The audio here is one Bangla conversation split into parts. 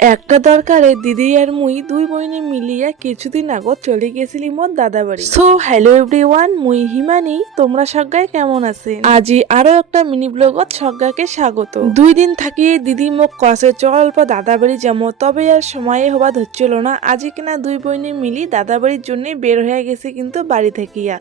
একটা দরকারে দিদি আর মুই দুই বইনে মিলিয়া কিছুদিন আগত চলে গেছিলি মোর দাদা বাড়ি। সো হ্যালো এভরিওয়ান, মুই হিমানি, তোমরা সবাই কেমন আছেন? আজি আরো একটা মিনি ব্লগত সবাইকে স্বাগত। 2 দিন থাকিয়ে দিদি মোক কষে চল অল্প দাদা বাড়ি যাবো, তবে আর সময়ে হবা ধরছিল না। আজি কিনা দুই বইনে মিলি দাদা বাড়ির জন্য বের হয়ে গেছে কিন্তু বাড়ি থেকিয়া।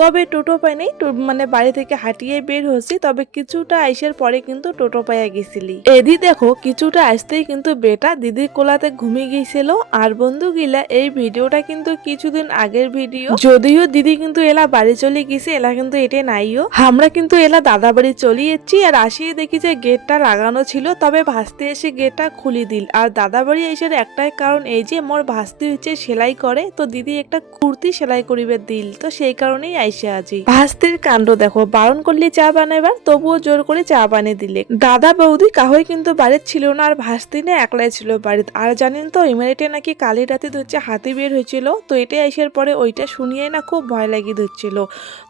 তবে টোটো পাই নাই, মানে বাড়ি থেকে হাঁটিয়ে বের হচ্ছি, তবে কিছুটা আইসার পরে কিন্তু টোটো পাইয়া গেছিলি। এদি দেখো কিছুটা আসতেই কিন্তু বেটা দিদির কোলাতে ঘুমিয়ে গিয়েছিল। আর বন্ধু গিলা এই ভিডিওটা কিন্তু কিছুদিন আগের ভিডিও, যদিও দিদি কিন্তু এলা বাড়ি চলে গেছে, এলা কিন্তু এটা নাইও। আমরা কিন্তু এলা দাদা বাড়ি চলে এসেছি আর আসিয়ে দেখি যে গেটটা লাগানো ছিল, তবে ভাসতে এসে গেটটা খুলে দিল। আর দাদা বাড়ি আসার একটাই কারণ এই যে মোর ভাসতে হচ্ছে সেলাই করে, তো দিদি একটা কুর্তি সেলাই করিবে দিল, তো সেই কারণেই আইসে আজি। ভাস্তির কাণ্ড দেখো, বারণ করলে চা বানাইবার তবুও জোর করে চা বানিয়ে দিলে। দাদা বৌদি কাহই কিন্তু বাড়ির ছিল না, আর ভাস্তি না একলাই ছিল বাড়িতে। আর জানেন তো ইমারিটে নাকি কালি রাতে হচ্ছে হাতি বের হয়েছিল, তো এটা আসার পরে ওইটা শুনিয়ে না খুব ভয় লাগিয়ে ধরছিল।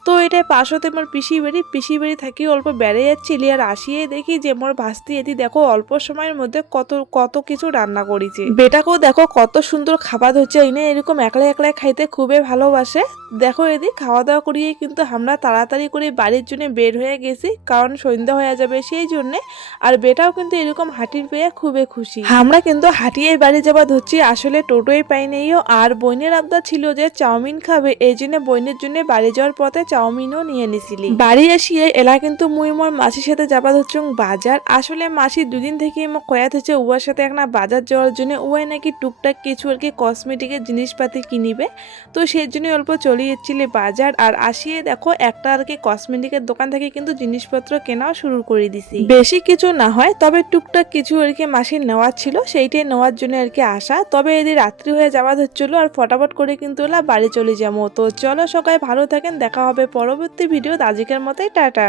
তো এটা পাশতে মোর পিসি বাড়ি থাকি অল্প বেড়ে যাচ্ছিলি, আর আসিয়ে দেখি যে মোর ভাস্তি এটি দেখো অল্প সময়ের মধ্যে কত কত কিছু রান্না করেছে। বেটাকেও দেখো কত সুন্দর খাবার হচ্ছে, ইনে এরকম একলা একলা খাইতে খুবই ভালোবাসে। দেখো এদি খাওয়া দাওয়া করিয়ে কিন্তু আমরা তাড়াতাড়ি করে বাড়ির জন্য বের হয়ে গেছি, কারণ সন্ধ্যা হয়ে যাবে সেই জন্যে। আর বেটাও কিন্তু এরকম হাঁটির পেয়ে খুবই খুশি। আমরা কিন্তু হাঁটিয়ে বাড়ি যাবা ধরছি, আসলে টোটোই পাই নেইও। আর বোনের আবদার ছিল যে চাউমিন খাবে, এই জন্য বোনের জন্য বাড়ি যাওয়ার পথে চাউমিনও নিয়ে নিছিলি। বাড়ি আসিয়ে এলা কিন্তু মুই মোর মাসির সাথে যাবা ধরছি বাজার। আসলে মাসি 2 দিন থেকে মোক কয়াত হচ্ছে উয়ার সাথে একটা বাজার যাওয়ার জন্য, উয়াই নাকি টুকটাক কিছু আর কি কসমেটিকের জিনিসপাতি কিনিবে, তো সেই জন্য অল্প চলে যাচ্ছিলি বাজার। আর আসিয়ে দেখো একটা আর কি কসমেটিকের দোকান থেকে কিন্তু জিনিসপত্র কেনাও শুরু করে দিছি। বেশি কিছু না হয়, তবে টুকটাক কিছু আর কি মাসির নেওয়ার ছিল, সেইটাই নেওয়ার জন্য আর কি আসা। তবে এদের রাত্রি হয়ে যাওয়া হচ্ছিল, আর ফটাফট করে কিন্তু ওলা বাড়ি চলে যাবো। তো চলো সবাই ভালো থাকেন, দেখা হবে পরবর্তী ভিডিও। আজকের মতোই টাটা।